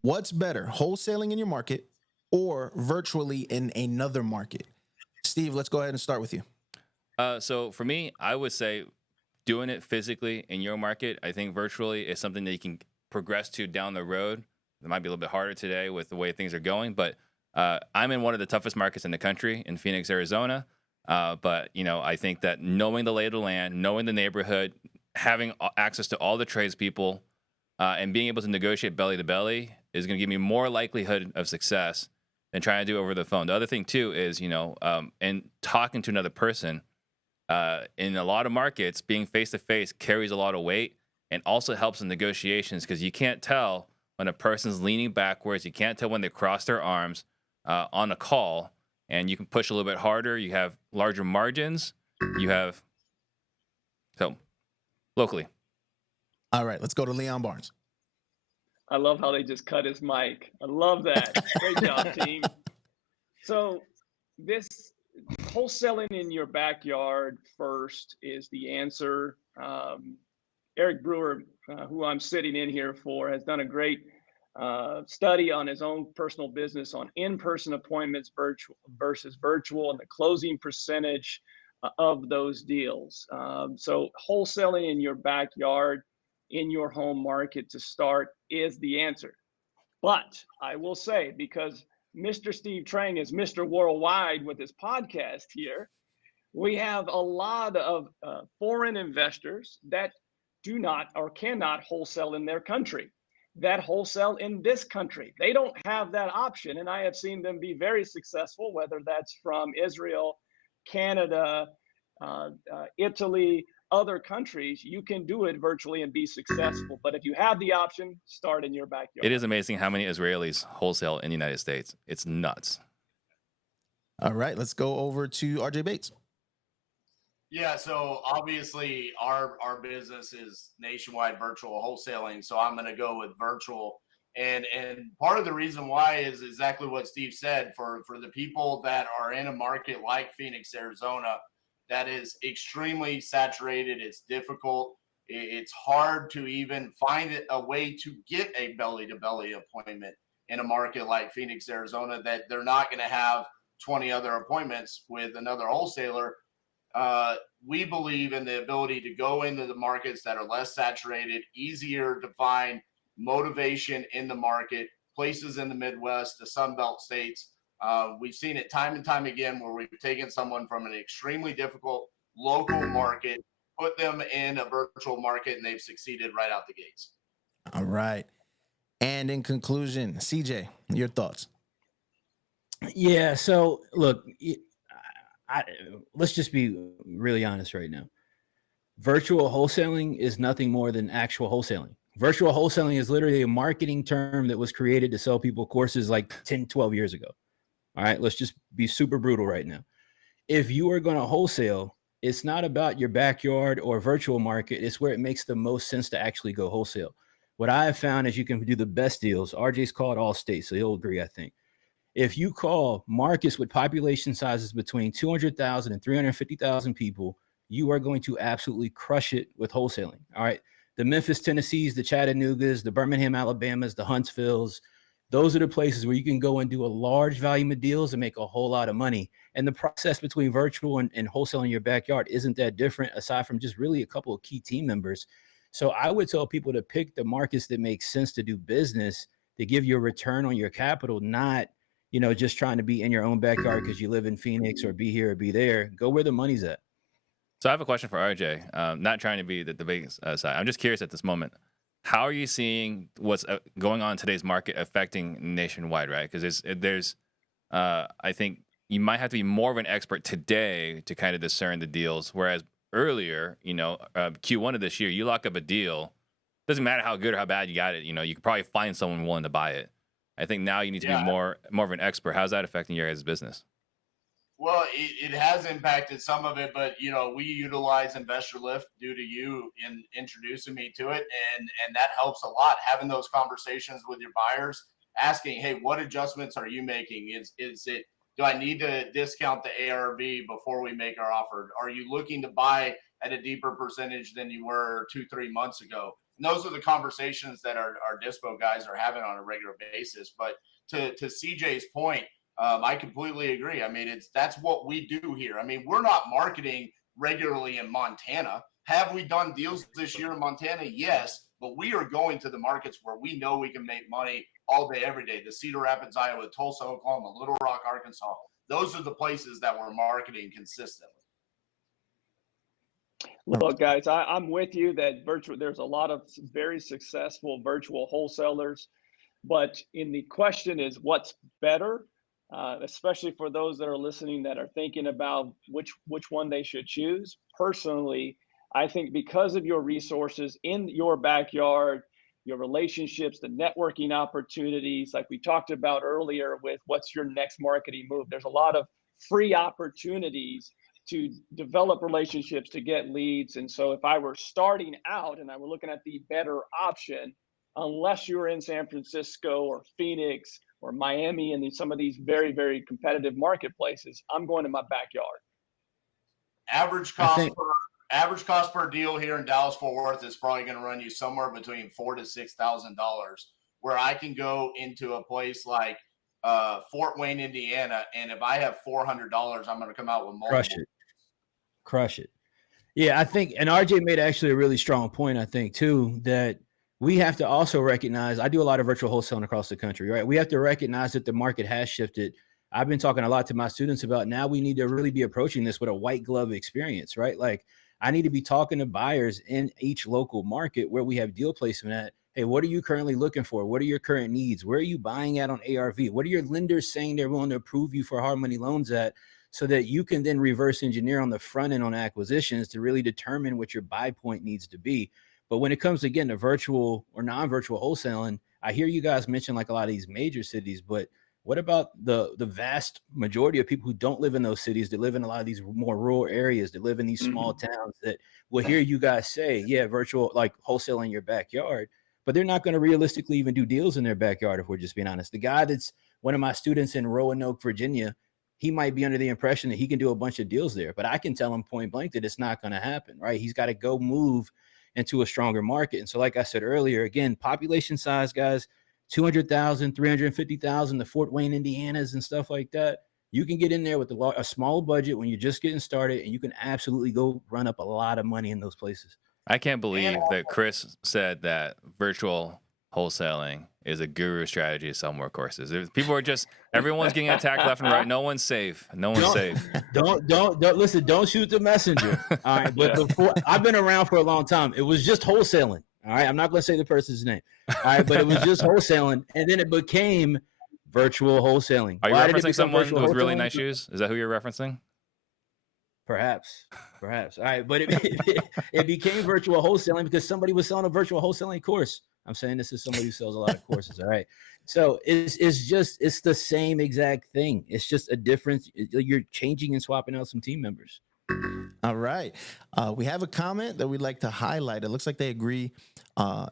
What's better, wholesaling in your market or virtually in another market? Steve, let's go ahead and start with you. So for me, I would say doing it physically in your market. I think virtually is something that you can progress to down the road. It might be a little bit harder today with the way things are going, but I'm in one of the toughest markets in the country in Phoenix, Arizona. But I think that knowing the lay of the land, knowing the neighborhood, having access to all the tradespeople, and being able to negotiate belly to belly is going to give me more likelihood of success than trying to do it over the phone. The other thing too is, and talking to another person in a lot of markets, being face to face carries a lot of weight and also helps in negotiations because you can't tell when a person's leaning backwards. You can't tell when they cross their arms on a call, and you can push a little bit harder. You have larger margins. You have so locally. All right, let's go to Leon Barnes. I love how they just cut his mic. I love that. Great job, team. So this wholesaling in your backyard first is the answer. Eric Brewer, who I'm sitting in here for, has done a great study on his own personal business on in-person appointments versus virtual and the closing percentage of those deals. So wholesaling in your backyard, in your home market to start is the answer. But I will say, because Mr. Steve Trang is Mr. Worldwide with his podcast here, we have a lot of foreign investors that do not or cannot wholesale in their country, that wholesale in this country. They don't have that option. And I have seen them be very successful, whether that's from Israel, Canada, Italy, other countries. You can do it virtually and be successful. But if you have the option, start in your backyard. It is amazing how many Israelis wholesale in the United States. It's nuts. All right, let's go over to RJ Bates. Yeah, so obviously our business is nationwide virtual wholesaling, so I'm going to go with virtual. And part of the reason why is exactly what Steve said. For the people that are in a market like Phoenix, Arizona, that is extremely saturated. It's difficult. It's hard to even find a way to get a belly-to-belly appointment in a market like Phoenix, Arizona, that they're not going to have 20 other appointments with another wholesaler. We believe in the ability to go into the markets that are less saturated, easier to find motivation in the market, places in the Midwest, the Sun Belt states. We've seen it time and time again where we've taken someone from an extremely difficult local market, put them in a virtual market, and they've succeeded right out the gates. All right. And in conclusion, CJ, your thoughts? Yeah. So look, let's just be really honest right now. Virtual wholesaling is nothing more than actual wholesaling. Virtual wholesaling is literally a marketing term that was created to sell people courses like 10, 12 years ago. All right, let's just be super brutal right now. If you are going to wholesale, it's not about your backyard or virtual market. It's where it makes the most sense to actually go wholesale. What I have found is you can do the best deals. RJ's called all states, so he'll agree, I think. If you call markets with population sizes between 200,000 and 350,000 people, you are going to absolutely crush it with wholesaling. All right. The Memphis, Tennessees, the Chattanoogas, the Birmingham, Alabamas, the Huntsvilles, those are the places where you can go and do a large volume of deals and make a whole lot of money. And the process between virtual and wholesale in your backyard isn't that different, aside from just really a couple of key team members. So I would tell people to pick the markets that make sense to do business, to give you a return on your capital, not, just trying to be in your own backyard because you live in Phoenix or be here or be there. Go where the money's at. So I have a question for RJ. Not trying to be the big side. I'm just curious at this moment. How are you seeing what's going on in today's market affecting nationwide, right? Because there's I think you might have to be more of an expert today to kind of discern the deals. Whereas earlier, Q1 of this year, you lock up a deal, doesn't matter how good or how bad you got it. You could probably find someone willing to buy it. I think now you need to be more of an expert. How's that affecting your guys' business? Well, it has impacted some of it, but we utilize Investor Lift due to you in introducing me to it, and that helps a lot. Having those conversations with your buyers, asking, hey, what adjustments are you making? Is it, do I need to discount the ARV before we make our offer? Are you looking to buy at a deeper percentage than you were 2-3 months ago? And those are the conversations that our dispo guys are having on a regular basis. But to CJ's point, I completely agree. I mean, that's what we do here. I mean, we're not marketing regularly in Montana. Have we done deals this year in Montana? Yes, but we are going to the markets where we know we can make money all day, every day. The Cedar Rapids, Iowa, Tulsa, Oklahoma, Little Rock, Arkansas. Those are the places that we're marketing consistently. Look, guys, I'm with you that there's a lot of very successful virtual wholesalers, but the question is what's better, especially for those that are listening that are thinking about which one they should choose. Personally, I think because of your resources in your backyard, your relationships, the networking opportunities, like we talked about earlier with what's your next marketing move, there's a lot of free opportunities to develop relationships, to get leads. And so if I were starting out and I were looking at the better option, unless you're in San Francisco or Phoenix or Miami and some of these very, very competitive marketplaces, I'm going to my backyard. Average cost per deal here in Dallas-Fort Worth is probably going to run you somewhere between $4,000 to $6,000, where I can go into a place like Fort Wayne, Indiana, and if I have $400, I'm going to come out with multiple. Crush it. Yeah, I think, and RJ made actually a really strong point, I think, too, that we have to also recognize, I do a lot of virtual wholesaling across the country, right? We have to recognize that the market has shifted. I've been talking a lot to my students about now we need to really be approaching this with a white glove experience, right? Like I need to be talking to buyers in each local market where we have deal placement at. Hey, what are you currently looking for? What are your current needs? Where are you buying at on ARV? What are your lenders saying they're willing to approve you for hard money loans at? So that you can then reverse engineer on the front end on acquisitions to really determine what your buy point needs to be. But when it comes again to virtual or non-virtual wholesaling, I hear you guys mention like a lot of these major cities, but what about the vast majority of people who don't live in those cities, that live in a lot of these more rural areas, that live in these small towns, that will hear you guys say, yeah, virtual, like wholesale in your backyard, but they're not going to realistically even do deals in their backyard if we're just being honest. The guy that's one of my students in Roanoke, Virginia, he might be under the impression that he can do a bunch of deals there, but I can tell him point blank that it's not going to happen, right? He's got to go move into a stronger market. And so, like I said earlier, again, population size, guys, 200,000, 350,000, the Fort Wayne, Indianas and stuff like that. You can get in there with a small budget when you're just getting started, and you can absolutely go run up a lot of money in those places. I can't believe that Chris said that virtual wholesaling is a guru strategy to sell more courses. People are just, everyone's getting attacked left and right. No one's safe. No one's safe. Don't listen. Don't shoot the messenger. All right. But before, I've been around for a long time. It was just wholesaling. All right. I'm not going to say the person's name. All right. But it was just wholesaling. And then it became virtual wholesaling. Are you referencing someone with really nice shoes? Is that who you're referencing? Perhaps. All right. But it became virtual wholesaling because somebody was selling a virtual wholesaling course. I'm saying this is somebody who sells a lot of courses. All right. So it's the same exact thing. It's just a difference. You're changing and swapping out some team members. All right. We have a comment that we'd like to highlight. It looks like they agree on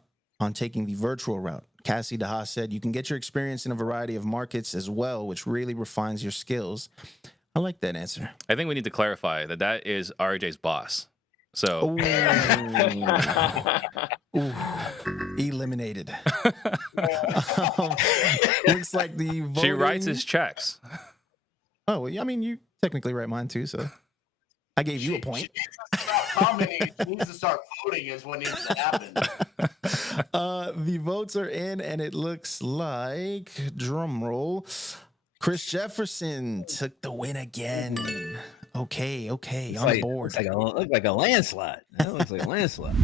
taking the virtual route. Cassie DeHaas said, you can get your experience in a variety of markets as well, which really refines your skills. I like that answer. I think we need to clarify that is RJ's boss. So eliminated. Looks like the voting... She writes his checks. Oh, well, I mean, you technically write mine too, so I gave you a point. She needs to start voting is what needs to happen. The votes are in, and it looks like, drum roll, Chris Jefferson took the win again. Okay, on the board. Looks like a landslide. That looks like a landslide.